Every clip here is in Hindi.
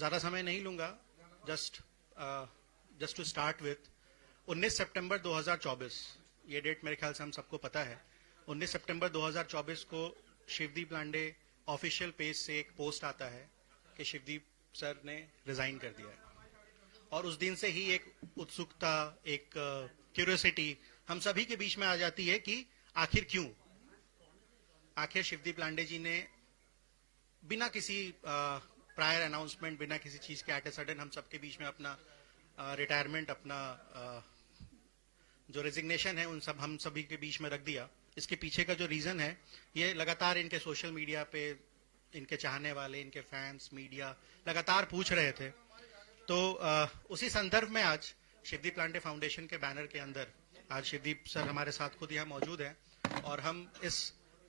ज़्यादा समय नहीं लूंगा. जस्ट टू स्टार्ट विथ 19 सितंबर 2024, ये डेट मेरे ख्याल से हम सबको पता है. 19 सितंबर 2024 को शिवदीप लांडे ऑफिशियल पेज से एक पोस्ट आता है कि शिवदीप सर ने रिजाइन कर दिया है. और उस दिन से ही एक उत्सुकता, एक क्यूरियोसिटी हम सभी के बीच में आ जाती है कि आखिर क्यों, आखिर शिवदीप लांडे जी ने बिना किसी प्रायर अनाउंसमेंट, बिना किसी चीज के एट ए सडन हम सबके बीच में अपना रिटायरमेंट, अपना जो रेजिग्नेशन है उन सब हम सभी के बीच में रख दिया. इसके पीछे का जो रीजन है, ये लगातार इनके सोशल मीडिया पे इनके चाहने वाले, इनके फैंस, मीडिया लगातार पूछ रहे थे. तो उसी संदर्भ में आज शिवदीप लांडे फाउंडेशन के बैनर के अंदर आज शिवदीप सर हमारे साथ खुद यहाँ मौजूद हैं. और हम इस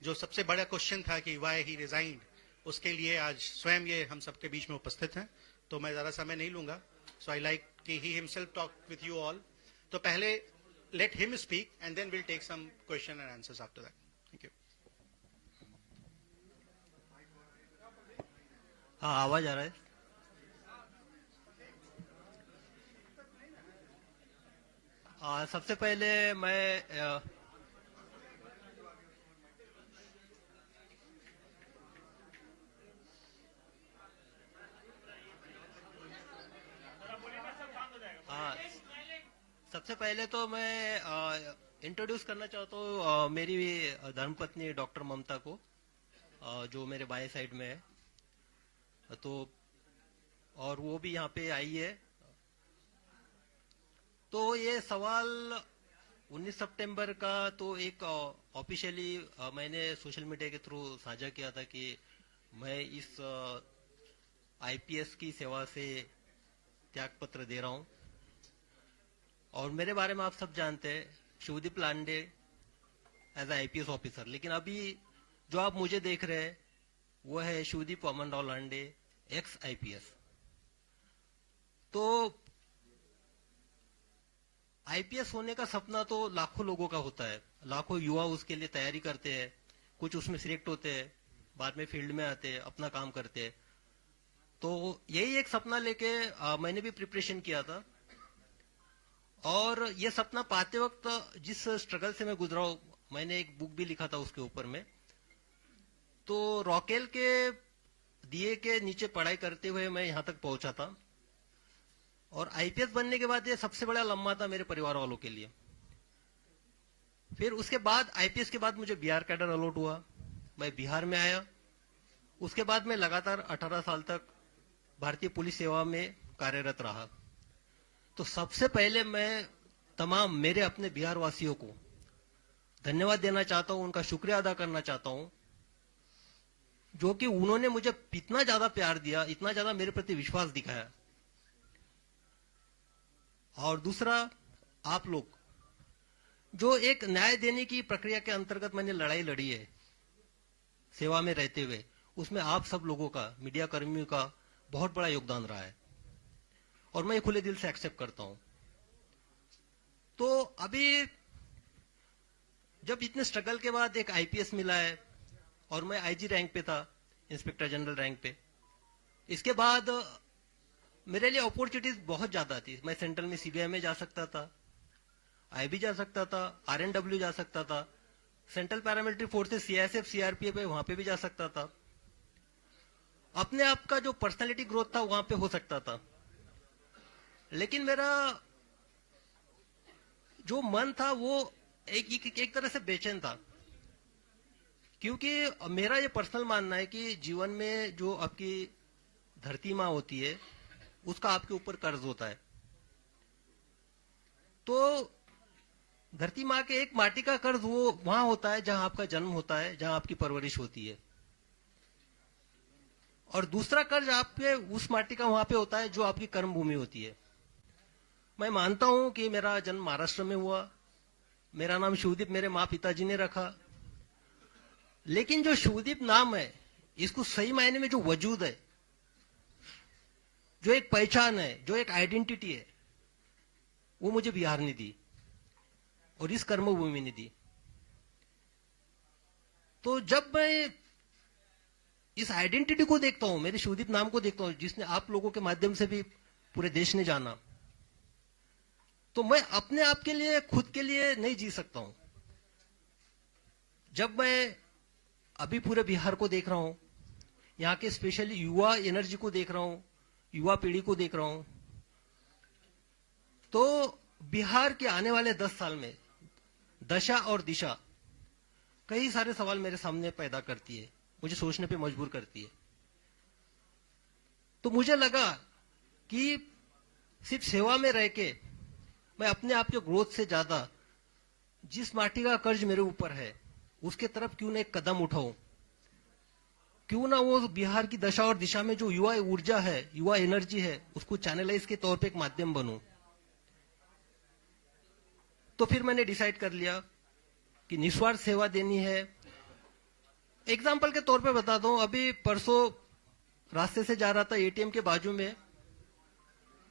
जो सबसे बड़ा क्वेश्चन था कि वाई ही रिजाइंड, उसके लिए आज स्वयं ये हम सबके बीच में उपस्थित हैं. तो मैं ज़्यादा समय नहीं लूंगा. सो आई लाइक कि he himself talk with you all. तो पहले let him speak and then will take some question and answers after that. Thank you. हाँ, आवाज आ रहा है. सबसे पहले मैं सबसे पहले तो मैं इंट्रोड्यूस करना चाहता हूँ मेरी धर्मपत्नी डॉक्टर ममता को, जो मेरे बाएं साइड में है. तो और वो भी यहाँ पे आई है. तो ये सवाल 19 सितंबर का तो एक ऑफिशियली मैंने सोशल मीडिया के थ्रू साझा किया था कि मैं इस आईपीएस की सेवा से त्यागपत्र दे रहा हूं. और मेरे बारे में आप सब जानते हैं, शिवदीप लांडे एज ए आईपीएस ऑफिसर. लेकिन अभी जो आप मुझे देख रहे हैं वो है शिवदीप वामनराव लांडे, एक्स आईपीएस. तो आईपीएस होने का सपना तो लाखों लोगों का होता है. लाखों युवा उसके लिए तैयारी करते हैं. कुछ उसमें सिलेक्ट होते हैं, बाद में फील्ड में आते हैं, अपना काम करते हैं. तो यही एक सपना लेके मैंने भी प्रिपरेशन किया था. और ये सपना पाते वक्त जिस स्ट्रगल से मैं गुजरा हूं, मैंने एक बुक भी लिखा था उसके ऊपर में. तो रॉकेल के दिए के नीचे पढ़ाई करते हुए मैं यहां तक पहुंचा था. और आईपीएस बनने के बाद ये सबसे बड़ा लम्हा था मेरे परिवार वालों के लिए. फिर उसके बाद आईपीएस के बाद मुझे बिहार कैडर अलॉट हुआ. मैं बिहार में आया. उसके बाद मैं लगातार 18 साल तक भारतीय पुलिस सेवा में कार्यरत रहा. तो सबसे पहले मैं तमाम मेरे अपने बिहार वासियों को धन्यवाद देना चाहता हूं, उनका शुक्रिया अदा करना चाहता हूं, जो कि उन्होंने मुझे इतना ज्यादा प्यार दिया, इतना ज्यादा मेरे प्रति विश्वास दिखाया. और दूसरा, आप लोग जो एक न्याय देने की प्रक्रिया के अंतर्गत मैंने लड़ाई लड़ी है सेवा में रहते हुए, उसमें आप सब लोगों का, मीडिया कर्मियों का बहुत बड़ा योगदान रहा है. और मैं खुले दिल से एक्सेप्ट करता हूं. तो अभी जब इतने स्ट्रगल के बाद एक आईपीएस मिला है और मैं आईजी रैंक पे था, इंस्पेक्टर जनरल रैंक पे. इसके बाद मेरे लिए अपॉर्चुनिटीज बहुत ज्यादा थी. मैं सेंट्रल में सीबीआई में जा सकता था, आईबी जा सकता था, आरएनडब्ल्यू जा सकता था, central paramilitary forces CISF CRPF है वहां पे भी जा सकता था. अपने आप का जो पर्सनालिटी ग्रोथ था वहां पे हो सकता था. लेकिन मेरा जो मन था वो एक तरह से बेचैन था. क्योंकि मेरा ये पर्सनल मानना है कि जीवन में जो आपकी धरती माँ होती है उसका आपके ऊपर कर्ज होता है. तो धरती माँ के एक माटी का कर्ज वो वहां होता है जहां आपका जन्म होता है, जहां आपकी परवरिश होती है. और दूसरा कर्ज आपके उस माटी का वहां पे होता है जो आपकी कर्म भूमि होती है. मैं मानता हूं कि मेरा जन्म महाराष्ट्र में हुआ. मेरा नाम शिवदीप मेरे माँ पिताजी ने रखा. लेकिन जो शिवदीप नाम है, इसको सही मायने में जो वजूद है, जो एक पहचान है, जो एक आइडेंटिटी है, वो मुझे बिहार ने दी और इस कर्मभूमि ने दी. तो जब मैं इस आइडेंटिटी को देखता हूं, मेरे शिवदीप नाम को देखता हूं, जिसने आप लोगों के माध्यम से भी पूरे देश ने जाना, तो मैं अपने आप के लिए, खुद के लिए नहीं जी सकता हूं। जब मैं अभी पूरे बिहार को देख रहा हूं, यहाँ के स्पेशली युवा एनर्जी को देख रहा हूं, युवा पीढ़ी को देख रहा हूं, तो बिहार के आने वाले 10 साल में दशा और दिशा कई सारे सवाल मेरे सामने पैदा करती है, मुझे सोचने पे मजबूर करती है। तो मुझे लगा कि सिर्फ सेवा में रह के मैं अपने आप के ग्रोथ से ज्यादा जिस माटी का कर्ज मेरे ऊपर है उसके तरफ क्यों ना एक कदम उठाऊं, क्यों ना वो बिहार की दशा और दिशा में जो युवा ऊर्जा है, युवा एनर्जी है, उसको चैनलाइज के तौर पे एक माध्यम बनूं। तो फिर मैंने डिसाइड कर लिया कि निस्वार्थ सेवा देनी है। एग्जाम्पल के तौर पे बता दूं, अभी परसों रास्ते से जा रहा था, एटीएम के बाजू में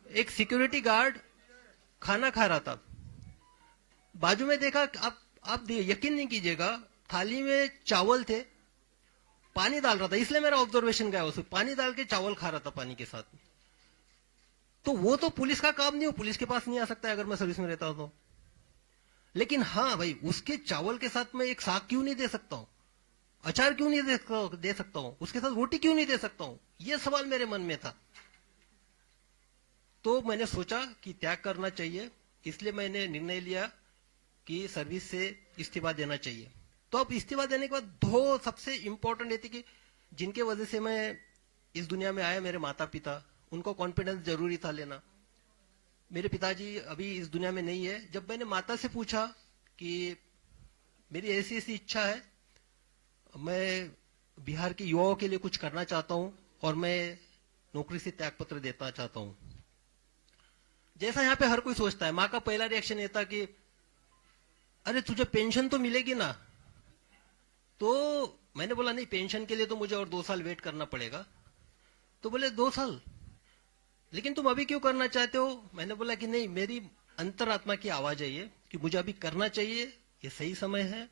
एक सिक्योरिटी गार्ड खाना खा रहा था। बाजू में देखा, आप यकीन नहीं कीजिएगा, थाली में चावल थे, पानी डाल रहा था, इसलिए मेरा ऑब्जर्वेशन गया, उसमें पानी डाल के चावल खा रहा था पानी के साथ। तो वो तो पुलिस का काम नहीं हो, पुलिस के पास नहीं आ सकता है अगर मैं सर्विस में रहता तो। लेकिन हाँ भाई, उसके चावल के साथ मैं एक साग क्यों नहीं दे सकता हूं, अचार क्यों नहीं दे सकता हूं, उसके साथ रोटी क्यों नहीं दे सकता हूं, यह सवाल मेरे मन में था। तो मैंने सोचा कि त्याग करना चाहिए, इसलिए मैंने निर्णय लिया कि सर्विस से इस्तीफा देना चाहिए। तो अब इस्तीफा देने के बाद दो सबसे इंपॉर्टेंट थी कि जिनके वजह से मैं इस दुनिया में आया, मेरे माता पिता, उनको कॉन्फिडेंस जरूरी था लेना। मेरे पिताजी अभी इस दुनिया में नहीं है। जब मैंने माता से पूछा कि मेरी ऐसी ऐसी इच्छा है, मैं बिहार के युवाओं के लिए कुछ करना चाहता हूं और मैं नौकरी से त्यागपत्र देना चाहता हूं, जैसा यहाँ पे हर कोई सोचता है, माँ का पहला रिएक्शन ये था कि अरे तुझे पेंशन तो मिलेगी ना। तो मैंने बोला नहीं, पेंशन के लिए तो मुझे और 2 साल वेट करना पड़ेगा। तो बोले 2 साल, लेकिन तुम अभी क्यों करना चाहते हो? मैंने बोला कि नहीं, मेरी अंतरात्मा की आवाज है ये कि मुझे अभी करना चाहिए, ये सही समय है।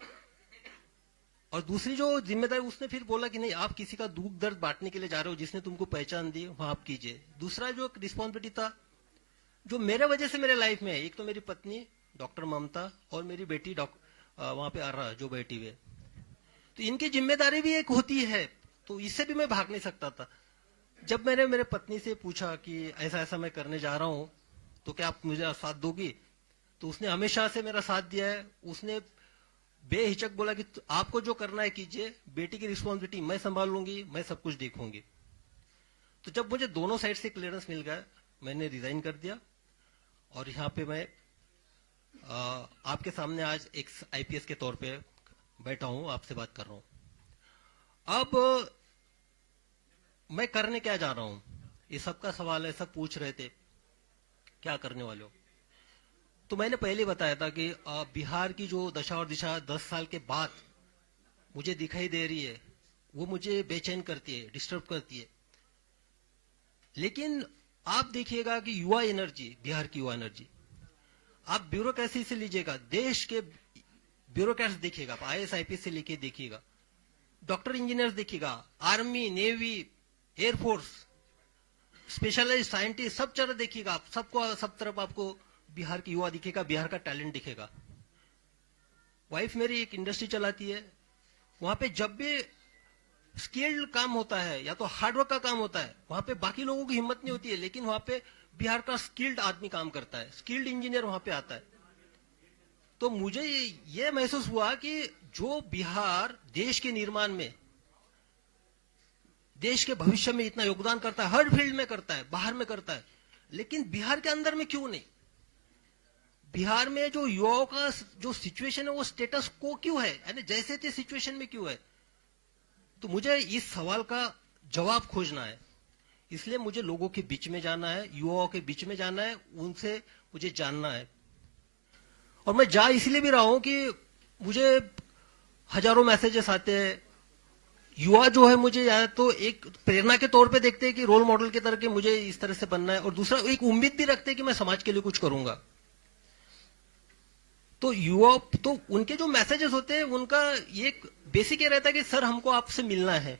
और दूसरी जो जिम्मेदारी, उसने फिर बोला कि नहीं, आप किसी का दुख दर्द बांटने के लिए जा रहे हो, जिसने तुमको पहचान दी वहां आप कीजिए। दूसरा जो रिस्पॉन्सिबिलिटी था जो मेरे वजह से मेरे लाइफ में है, एक तो मेरी पत्नी डॉक्टर ममता और मेरी बेटी वहां पे आर्रा जो बैठी हुई है, तो इनकी जिम्मेदारी भी एक होती है, तो इससे भी मैं भाग नहीं सकता था। जब मैंने मेरे पत्नी से पूछा कि ऐसा ऐसा मैं करने जा रहा हूं, तो क्या आप मुझे साथ दोगी? तो उसने हमेशा से मेरा साथ दिया है। उसने बेहिचक बोला कि आपको जो करना है कीजिए, बेटी की रिस्पॉन्सिबिलिटी मैं संभाल लूंगी, मैं सब कुछ देखूंगी। तो जब मुझे दोनों साइड से क्लियरेंस मिल गया, मैंने रिजाइन कर दिया और यहाँ पे मैं आपके सामने आज एक आईपीएस के तौर पे बैठा हूं, आपसे बात कर रहा हूं। अब मैं करने क्या जा रहा हूं, ये सबका सवाल है, सब पूछ रहे थे क्या करने वाले हो। तो मैंने पहले बताया था कि बिहार की जो दशा और दिशा 10 साल के बाद मुझे दिखाई दे रही है, वो मुझे बेचैन करती है, डिस्टर्ब करती है। लेकिन आप देखिएगा कि युवा एनर्जी, बिहार की युवा एनर्जी, आप ब्यूरोक्रेसी से लीजिएगा, देश के ब्यूरोक्रेट्स देखिएगा, आईएएस आईपीएस से लेके देखिएगा, डॉक्टर इंजीनियर्स देखिएगा, army, navy, air force, specialised scientist, सब तरह देखिएगा आप, सबको सब तरफ आपको बिहार की युवा दिखेगा, बिहार का टैलेंट दिखेगा। वाइफ मेरी एक इंडस्ट्री चलाती है, वहां पे जब भी स्किल्ड काम होता है या तो हार्डवर्क का काम होता है, वहां पे बाकी लोगों की हिम्मत नहीं होती है, लेकिन वहां पे बिहार का स्किल्ड आदमी काम करता है, स्किल्ड इंजीनियर वहां पे आता है। तो मुझे ये महसूस हुआ कि जो बिहार देश के निर्माण में, देश के भविष्य में इतना योगदान करता है, हर फील्ड में करता है, बाहर में करता है, लेकिन बिहार के अंदर में क्यों नहीं? बिहार में जो युवाओं का जो सिचुएशन है, वो स्टेटस को क्यों है, यानी जैसे थे सिचुएशन में क्यों है? तो मुझे इस सवाल का जवाब खोजना है, इसलिए मुझे लोगों के बीच में जाना है, युवाओं के बीच में जाना है, उनसे मुझे जानना है। और मैं जा इसलिए भी रहा हूं कि मुझे हजारों मैसेजेस आते हैं, युवा जो है मुझे या तो एक प्रेरणा के तौर पे देखते हैं कि रोल मॉडल की तरह के मुझे इस तरह से बनना है, और दूसरा एक उम्मीद भी रखते हैं कि मैं समाज के लिए कुछ करूंगा। तो युवा, तो उनके जो मैसेजेस होते हैं, उनका ये बेसिक ये रहता है कि सर हमको आपसे मिलना है,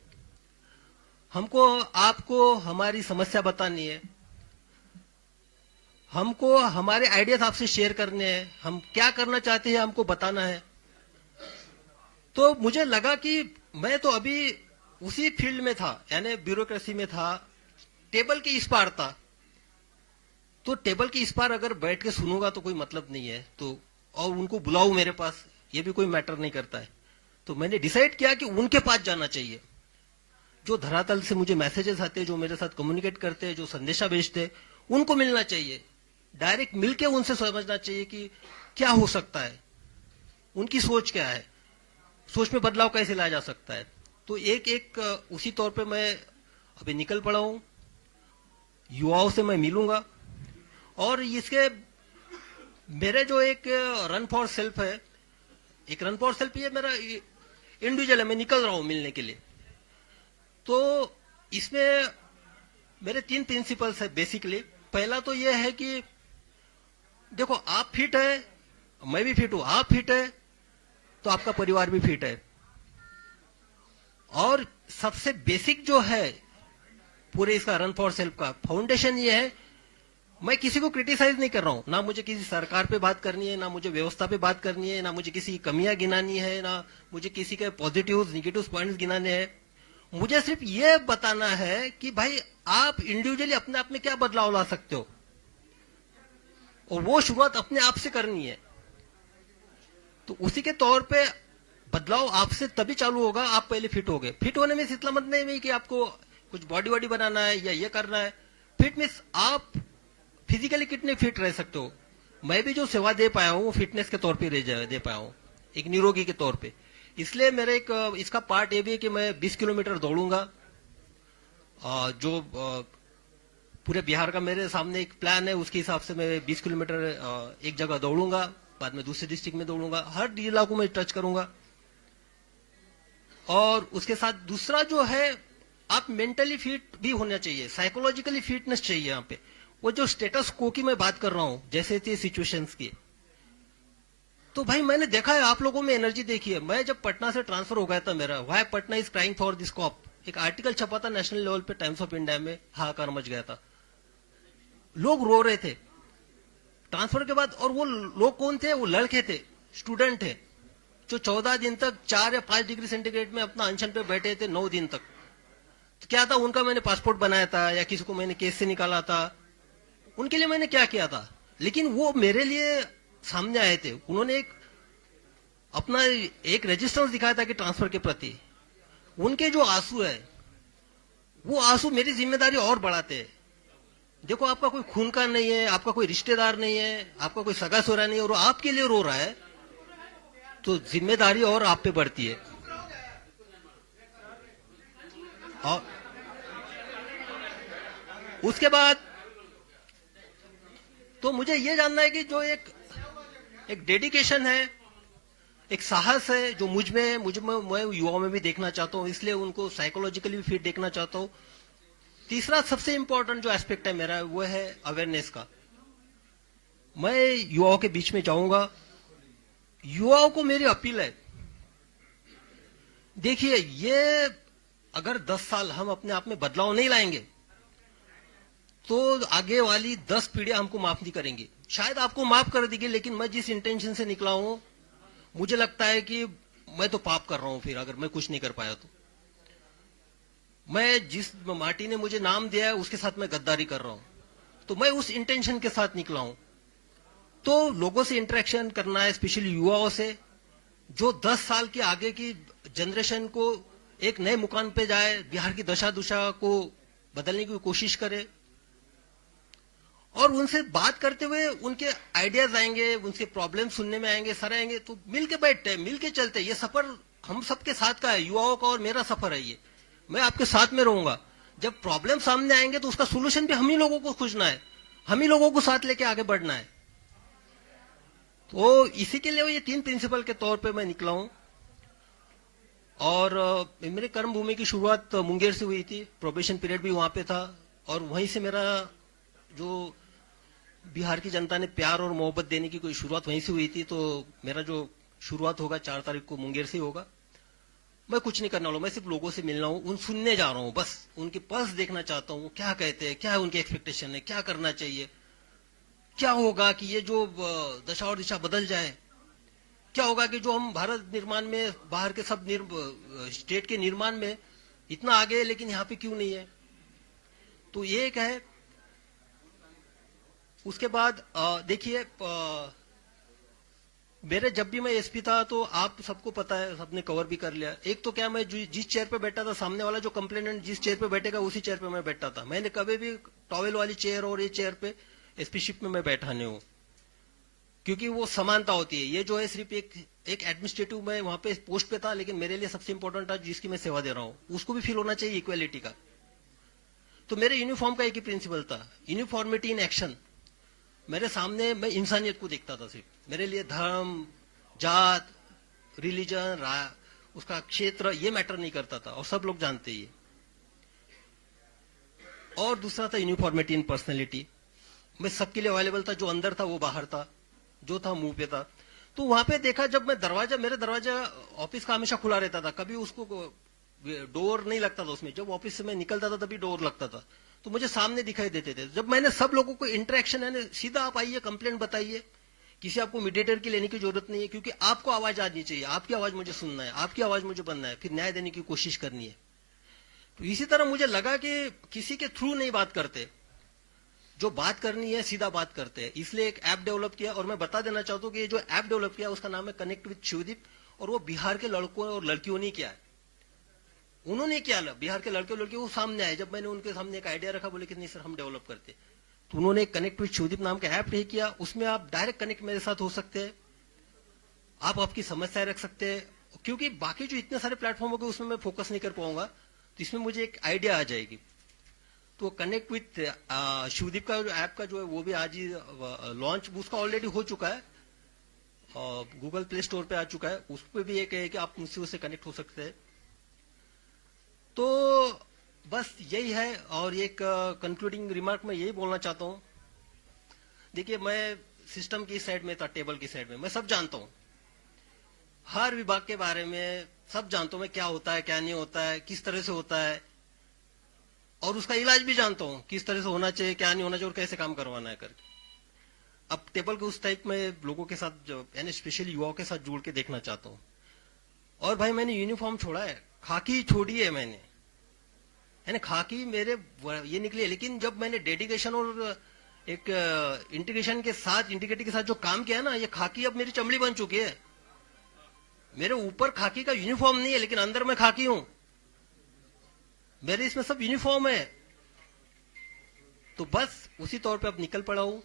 हमको आपको हमारी समस्या बतानी है, हमको हमारे आइडियाज आपसे शेयर करने हैं, हम क्या करना चाहते हैं हमको बताना है। तो मुझे लगा कि मैं तो अभी उसी फील्ड में था, यानी ब्यूरोक्रेसी में था, टेबल के इस पार था। तो टेबल के इस पार अगर बैठ के सुनूंगा तो कोई मतलब नहीं है, तो और उनको बुलाऊं मेरे पास, ये भी कोई मैटर नहीं करता है। तो मैंने डिसाइड किया कि उनके पास जाना चाहिए, जो धरातल से मुझे मैसेजेस आते, जो मेरे साथ कम्युनिकेट करते, जो संदेशा भेजते, उनको मिलना चाहिए। डायरेक्ट मिलके उनसे समझना चाहिए कि क्या हो सकता है, उनकी सोच क्या है, सोच में बदलाव कैसे लाया जा सकता है। तो एक एक उसी तौर पे मैं अभी निकल पड़ा हूं, युवाओं से मैं मिलूंगा। और इसके मेरे जो एक रन फॉर सेल्फ है, एक रन फॉर सेल्फ ये मेरा इंडिविजुअल है, मैं निकल रहा हूं मिलने के लिए। तो इसमें मेरे 3 प्रिंसिपल्स है बेसिकली। पहला तो ये है कि देखो, आप फिट है, मैं भी फिट हूं, आप फिट है तो आपका परिवार भी फिट है। और सबसे बेसिक जो है पूरे इसका रन फॉर सेल्फ का फाउंडेशन ये है, मैं किसी को क्रिटिसाइज नहीं कर रहा हूं, ना मुझे किसी सरकार पे बात करनी है, ना मुझे व्यवस्था पे बात करनी है, ना मुझे किसी की कमियां गिनानी है, ना मुझे किसी के पॉजिटिव निगेटिव पॉइंट्स गिनाने हैं। मुझे सिर्फ ये बताना है कि भाई आप इंडिविजुअली अपने आप में क्या बदलाव ला सकते हो, और वो शुरुआत अपने आप से करनी है। तो उसी के तौर पे बदलाव आपसे तभी चालू होगा, आप पहले फिट हो गए। फिट होने में इतना मतलब नहीं कि आपको कुछ बॉडी वॉडी बनाना है या ये करना है। फिट मीन्स आप फिजिकली कितने फिट रह सकते हो। मैं भी जो सेवा दे पाया हूँ फिटनेस के तौर पे दे पाया हूँ, एक निरोगी के तौर पे। इसलिए मेरे एक इसका पार्ट ये भी है कि मैं 20 किलोमीटर दौड़ूंगा। जो पूरे बिहार का मेरे सामने एक प्लान है, उसके हिसाब से मैं 20 किलोमीटर एक जगह दौड़ूंगा, बाद में दूसरे डिस्ट्रिक्ट में दौड़ूंगा, हर जिला को मैं टच करूंगा। और उसके साथ दूसरा जो है, आप मेंटली फिट भी होना चाहिए, साइकोलॉजिकली फिटनेस चाहिए। यहाँ पे वो जो स्टेटस को की मैं बात कर रहा हूं, जैसे थे सिचुएशंस की, तो भाई मैंने देखा है, आप लोगों में एनर्जी देखी है। मैं जब पटना से ट्रांसफर हो गया था मेरा, why Patna is crying for this cop, एक आर्टिकल छपा था नेशनल लेवल पे, टाइम्स ऑफ इंडिया में, हाहाकार मच गया था, लोग रो रहे थे ट्रांसफर के बाद। और वो लोग कौन थे? वो लड़के थे, स्टूडेंट थे, जो 14 दिन तक 4 या 5 डिग्री सेंटीग्रेड में अपना अनशन पे बैठे थे 9 दिन तक। तो क्या था, उनका मैंने पासपोर्ट बनाया था या किसी को मैंने केस से निकाला था, उनके लिए मैंने क्या किया था। लेकिन वो मेरे लिए सामने आए थे, उन्होंने एक अपना एक रेजिस्टेंस दिखाया था कि ट्रांसफर के प्रति। उनके जो आंसू है, वो आंसू मेरी जिम्मेदारी और बढ़ाते हैं। देखो, आपका कोई खून का नहीं है, आपका कोई रिश्तेदार नहीं है, आपका कोई सगा सोरा नहीं है, और आपके लिए रो रहा है, तो जिम्मेदारी और आप पे बढ़ती है। और उसके बाद तो मुझे ये जानना है कि जो एक डेडिकेशन है, एक साहस है, जो मुझ में मैं युवाओं में भी देखना चाहता हूं, इसलिए उनको साइकोलॉजिकली भी फिट देखना चाहता हूं। तीसरा सबसे इंपॉर्टेंट जो एस्पेक्ट है मेरा, वो है अवेयरनेस का। मैं युवाओं के बीच में जाऊंगा, युवाओं को मेरी अपील है, देखिए, ये अगर 10 साल हम अपने आप में बदलाव नहीं लाएंगे तो आगे वाली 10 पीढ़ियां हमको माफ नहीं करेंगी। शायद आपको माफ कर देगी, लेकिन मैं जिस इंटेंशन से निकला हूं, मुझे लगता है कि मैं तो पाप कर रहा हूं फिर, अगर मैं कुछ नहीं कर पाया तो। मैं जिस माटी ने मुझे नाम दिया है उसके साथ मैं गद्दारी कर रहा हूं, तो मैं उस इंटेंशन के साथ निकला हूं। तो लोगों से इंटरेक्शन करना है, स्पेशली युवाओं से, जो 10 साल के आगे की जनरेशन को एक नए मुकाम पे जाए, बिहार की दशा दुशा को बदलने की कोशिश करे। और उनसे बात करते हुए उनके आइडियाज आएंगे, उनके प्रॉब्लम सुनने में आएंगे, सर आएंगे, तो मिलके बैठते हैं, मिलके चलते हैं। ये सफर हम सबके साथ का है, युवाओं का और मेरा सफर है ये। मैं आपके साथ में रहूंगा। जब प्रॉब्लम सामने आएंगे तो उसका सोल्यूशन भी हम ही लोगों को खोजना है, हम ही लोगों को साथ लेके आगे बढ़ना है। तो इसी के लिए ये 3 प्रिंसिपल के तौर पे मैं निकला हूं। और मेरे कर्म भूमि की शुरुआत मुंगेर से हुई थी, प्रोबेशन पीरियड भी वहां पे था, और वहीं से मेरा जो बिहार की जनता ने प्यार और मोहब्बत देने की कोई शुरुआत वहीं से हुई थी। तो मेरा जो शुरुआत होगा 4 तारीख को मुंगेर से होगा। मैं कुछ नहीं करने वाला हूं, मैं सिर्फ लोगों से मिलना हूं, उन सुनने जा रहा हूं, बस उनकी पल्स देखना चाहता हूं, क्या कहते हैं, क्या है उनकी एक्सपेक्टेशन है, क्या करना चाहिए, क्या होगा कि ये जो दशा और दिशा बदल जाए, क्या होगा कि जो हम भारत निर्माण में बाहर के सब स्टेट के निर्माण में इतना आगे है लेकिन यहाँ पे क्यों नहीं है। तो ये एक है। उसके बाद देखिए, मेरे जब भी मैं एसपी था तो आप सबको पता है, सबने कवर भी कर लिया। एक तो क्या, मैं जिस चेयर पे बैठा था, सामने वाला जो कंप्लेनेंट जिस चेयर पे बैठेगा उसी चेयर पे मैं बैठता था। मैंने कभी भी टॉवेल वाली चेयर और ये चेयर पे एसपी शिप में मैं बैठा नहीं हूं, क्योंकि वो समानता होती है। ये जो है सिर्फ एक एडमिनिस्ट्रेटिव में वहां पे पोस्ट पे था, लेकिन मेरे लिए सबसे इंपॉर्टेंट था जिसकी मैं सेवा दे रहा हूँ, उसको भी फील होना चाहिए इक्वालिटी का। तो मेरे यूनिफॉर्म का एक ही प्रिंसिपल था, यूनिफॉर्मिटी इन एक्शन। मेरे सामने मैं इंसानियत को देखता था सिर्फ। मेरे लिए धर्म, जात, रिलीजन, उसका क्षेत्र ये मैटर नहीं करता था, और सब लोग जानते ही। और दूसरा था यूनिफॉर्मिटी इन पर्सनैलिटी। मैं सबके लिए अवेलेबल था, जो अंदर था वो बाहर था, जो था मुंह पे था। तो वहां पे देखा, जब मैं मेरे दरवाजा ऑफिस का हमेशा खुला रहता था, कभी उसको डोर नहीं लगता था उसमें। जब ऑफिस से मैं निकलता था तभी डोर लगता था, तो मुझे सामने दिखाई देते थे। जब मैंने सब लोगों को इंटरेक्शन है, सीधा आप आइए, कंप्लेंट बताइए, किसी आपको मीडिएटर की लेने की जरूरत नहीं है, क्योंकि आपको आवाज आनी चाहिए, आपकी आवाज मुझे सुनना है, आपकी आवाज मुझे बनना है, फिर न्याय देने की कोशिश करनी है। तो इसी तरह मुझे लगा कि किसी के थ्रू नहीं बात करते, जो बात करनी है सीधा बात करते हैं। इसलिए एक ऐप डेवलप किया, और मैं बता देना चाहता हूं कि ये जो ऐप डेवलप किया उसका नाम है कनेक्ट विद शिवदीप, और वो बिहार के लड़कों और लड़कियों ने किया है। उन्होंने किया, बिहार के लड़के और लड़कियों वो सामने आए। जब मैंने उनके सामने एक आइडिया रखा, बोले कि नहीं सर हम डेवलप करते, तो उन्होंने कनेक्ट विद शिवदीप नाम का ऐप नहीं किया। उसमें आप डायरेक्ट कनेक्ट मेरे साथ हो सकते हैं, आप आपकी समस्याएं रख सकते हैं, क्योंकि बाकी जो इतने सारे प्लेटफॉर्म हो गए उसमें मैं फोकस नहीं कर पाऊंगा, तो इसमें मुझे एक आइडिया आ जाएगी। तो कनेक्ट विथ शिवदीप का जो ऐप का जो है वो भी आज ही लॉन्च उसका ऑलरेडी हो चुका है, गूगल प्ले स्टोर पे आ चुका है। उस पर भी एक है कि आप मुझसे उससे कनेक्ट हो सकते हैं। तो बस यही है। और एक कंक्लूडिंग रिमार्क मैं यही बोलना चाहता हूं। देखिए, मैं सिस्टम की साइड में था, टेबल की साइड में मैं सब जानता हूं, हर विभाग के बारे में सब जानता हूं मैं, क्या होता है क्या नहीं होता है, किस तरह से होता है, और उसका इलाज भी जानता हूं, किस तरह से होना चाहिए, क्या नहीं होना चाहिए, और कैसे काम करवाना है करके। अब टेबल के उस टाइप में लोगों के साथ, यानी स्पेशली युवाओं के साथ जुड़ के देखना चाहता हूं। और भाई मैंने यूनिफॉर्म छोड़ा है, खाकी छोड़ी है मैंने, यानी खाकी मेरे ये निकली है। लेकिन जब मैंने डेडिकेशन और एक इंटीग्रेशन के साथ, इंटीग्रिटी के साथ जो काम किया है ना, ये खाकी अब मेरी चमड़ी बन चुकी है। मेरे ऊपर खाकी का यूनिफॉर्म नहीं है, लेकिन अंदर मैं खाकी हूं, मेरे इसमें सब यूनिफॉर्म है। तो बस उसी तौर पे अब निकल पड़ा हूं।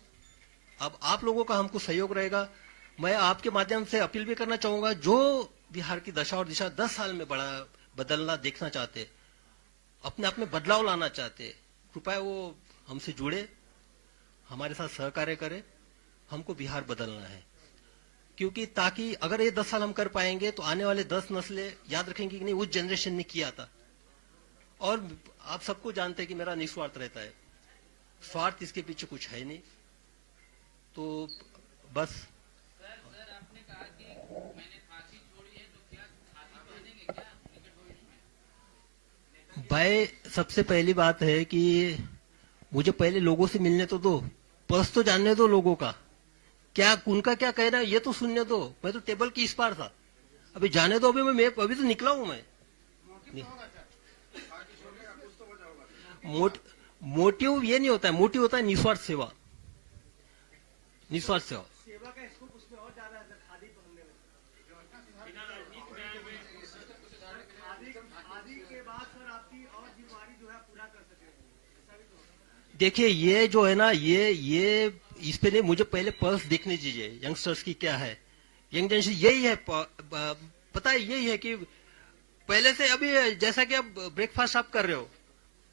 अब आप लोगों का हमको सहयोग रहेगा। मैं आपके माध्यम से अपील भी करना चाहूंगा, जो बिहार की दशा और दिशा 10 साल में बड़ा बदलना देखना चाहते, अपने आप में बदलाव लाना चाहते, कृपया वो हमसे जुड़े, हमारे साथ सहकार्य करे। हमको बिहार बदलना है, क्योंकि ताकि अगर ये 10 साल हम कर पाएंगे तो आने वाले 10 नस्लें याद रखेंगे कि नहीं, उस जनरेशन ने किया था। और आप सबको जानते हैं कि मेरा निस्वार्थ रहता है, स्वार्थ इसके पीछे कुछ है नहीं। तो बस सर आपने कहा कि मैंने फांसी छोड़ी है, तो क्या फांसी पहनेंगे क्या निकट भविष्य में? भाई सबसे पहली बात है कि मुझे पहले लोगों से मिलने तो दो, पर्स तो जानने दो लोगों का, क्या उनका क्या कहना है ये तो सुनने दो। मैं तो टेबल की इस पार था, अभी जाने दो। मैं अभी तो निकला हूं मैं। मोटिव ये नहीं होता है, मोटिव होता है निस्वार्थ सेवा, निस्वार्थ सेवा। सेवा का स्कोप उसमें और ज्यादा है खादी पहनने में। खादी के बाद सर आपकी और जिम्मेदारी जो है पूरा कर सके, ऐसा भी तो। देखिए ये जो है ना, ये इस पे नहीं, मुझे पहले पल्स देखने दीजिए यंगस्टर्स की क्या है। यंग जनरेशन यही है, पता है यही है कि पहले से अभी जैसा कि अब ब्रेकफास्ट आप कर रहे हो,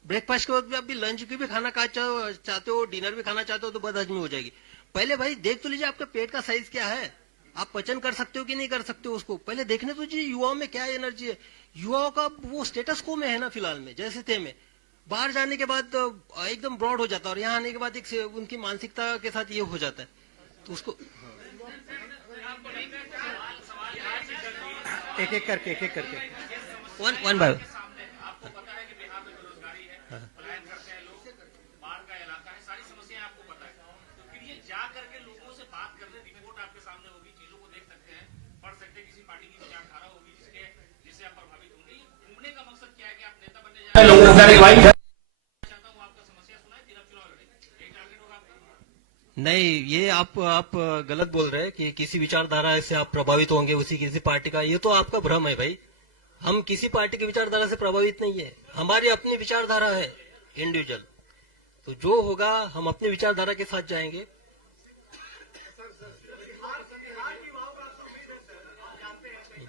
ब्रेकफास्ट के बाद भी लंच की भी खाना चाहते हो, डिनर भी खाना चाहते हो, तो बदहजमी हो जाएगी। पहले भाई देख तो लीजिए आपका पेट का साइज क्या है, आप पचन कर सकते हो कि नहीं कर सकते हो, उसको पहले देखने तो जी युवाओं में क्या एनर्जी है। युवाओं का वो स्टेटस को में है ना फिलहाल में, जैसे थे में, बाहर जाने के बाद एकदम ब्रॉड हो जाता है, और यहाँ आने के बाद एक उनकी मानसिकता के साथ ये हो जाता है, तो उसको एक एक करके वन बाय सामने आपको पता है कि बिहार में बेरोजगारी है, पलायन करते हैं लोग, बाढ़ का इलाका है, सारी समस्याएं आपको पता है। तो फिर ये जा करके लोगों से बात करने, रिपोर्ट आपके सामने होगी, चीजों को देख सकते हैं, पढ़ सकते हैं, किसी पार्टी की विचारधारा होगी जिससे आप प्रभावित होंगे। घूमने का मकसद क्या है कि आप नेता बनने जा रहे हैं? चाहता हूँ आपका समस्या सुनाए, फिर आप चुनाव लड़ेंगे, यही टारगेट होगा आपका? नहीं, ये आप गलत बोल रहे हैं कि किसी विचारधारा से आप प्रभावित होंगे, उसी किसी पार्टी का, ये तो आपका भ्रम है भाई। हम किसी पार्टी की विचारधारा से प्रभावित नहीं है, हमारी अपनी विचारधारा है इंडिविजुअल। तो जो होगा हम अपनी विचारधारा के साथ जाएंगे। बिहार की युवाओं का आपको उम्मीद है सर, आप जानते हैं सर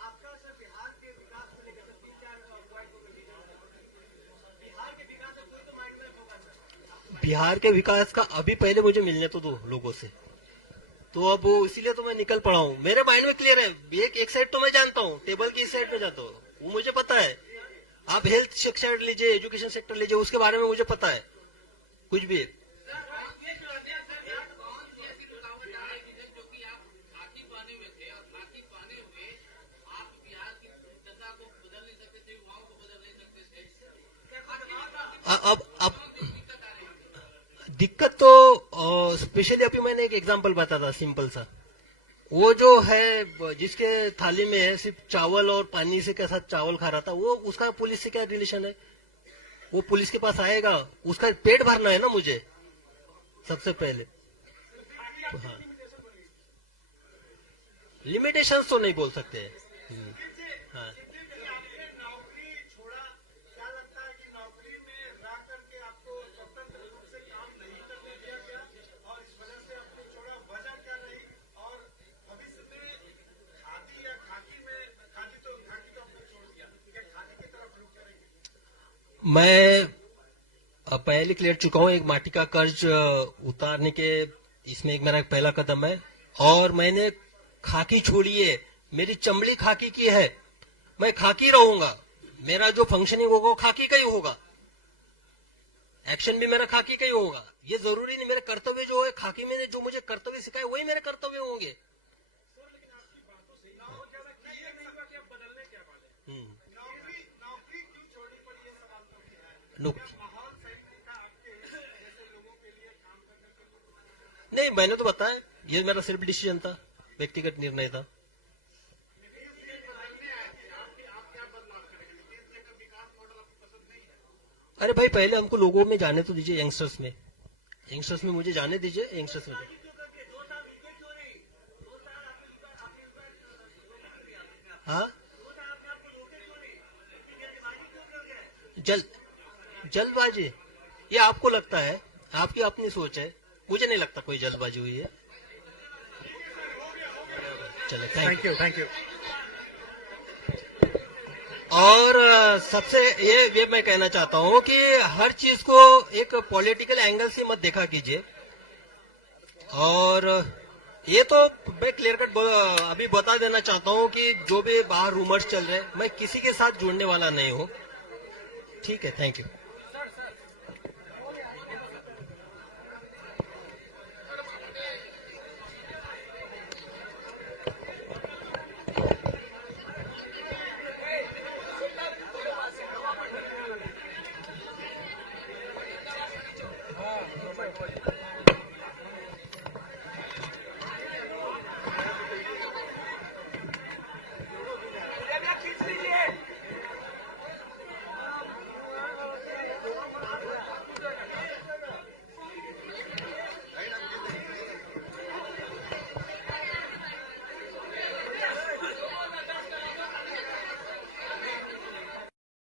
आपका सर बिहार के विकास को लेकर सर 3-4 पॉइंट को लीजिए। बिहार के विकास का कोई तो माइंड मैप होगा सर। बिहार के विकास का अभी पहले मुझे मिलने तो दो लोगों से, तो अब इसीलिए तो मैं निकल पड़ा हूँ। मेरे माइंड में क्लियर है, एक साइड तो मैं जानता हूँ, टेबल की इस साइड में जाता हूँ, वो मुझे पता है। आप हेल्थ सेक्टर लीजिए, एजुकेशन सेक्टर लीजिए, उसके बारे में मुझे पता है कुछ भी। अब दिक्कत तो स्पेशली अभी मैंने एक एग्जांपल बताया था सिंपल सा। वो जो है जिसके थाली में है सिर्फ चावल और पानी से के साथ चावल खा रहा था, वो उसका पुलिस से क्या रिलेशन है? वो पुलिस के पास आएगा, उसका पेट भरना है ना मुझे सबसे पहले। तो हाँ, लिमिटेशंस तो नहीं बोल सकते हैं। हाँ, नौकरी छोड़ा, क्या लगता है कि नौकरी में रह करके आपको स्वतंत्र रूप से काम नहीं करने दिया गया और इस वजह से आपने छोड़ा, वजह क्या रही? और भविष्य में खादी या खाकी में, खादी तो आपने छोड़ दिया, क्या खादी की तरफ रुख करेंगे? मैं पहले क्लियर चुका हूँ, एक माटी का कर्ज उतारने के इसमें एक मेरा पहला कदम है। और मैंने खाकी छोड़ी है, मेरी चमड़ी खाकी की है, मैं खाकी रहूंगा, मेरा जो फंक्शनिंग होगा वो खाकी का ही होगा, एक्शन भी मेरा खाकी का ही होगा। ये जरूरी नहीं, मेरे कर्तव्य जो है खाकी में जो मुझे कर्तव्य सिखाए वही मेरे कर्तव्य होंगे। नौकरी क्यों छोड़नी पड़ी, ये सवाल तो भी है। नुक- माहौल सही नहीं था आपके जैसे लोगों के लिए काम करने के? नहीं, मैंने तो बताया, ये मेरा सिर्फ डिसीजन था, व्यक्तिगत निर्णय था। अरे भाई, पहले हमको लोगों में जाने तो दीजिए, यंगस्टर्स में मुझे जाने दीजिए, यंगस्टर्स में। हाँ, जल्दबाजी ये आपको लगता है, आपकी अपनी सोच है, मुझे नहीं लगता कोई जल्दबाजी हुई है। चलो, थैंक यू। और सबसे ये मैं कहना चाहता हूं कि हर चीज को एक पॉलिटिकल एंगल से मत देखा कीजिए। और ये तो मैं क्लियर कट अभी बता देना चाहता हूं कि जो भी बाहर रूमर्स चल रहे हैं, मैं किसी के साथ जुड़ने वाला नहीं हूं। ठीक है, थैंक यू।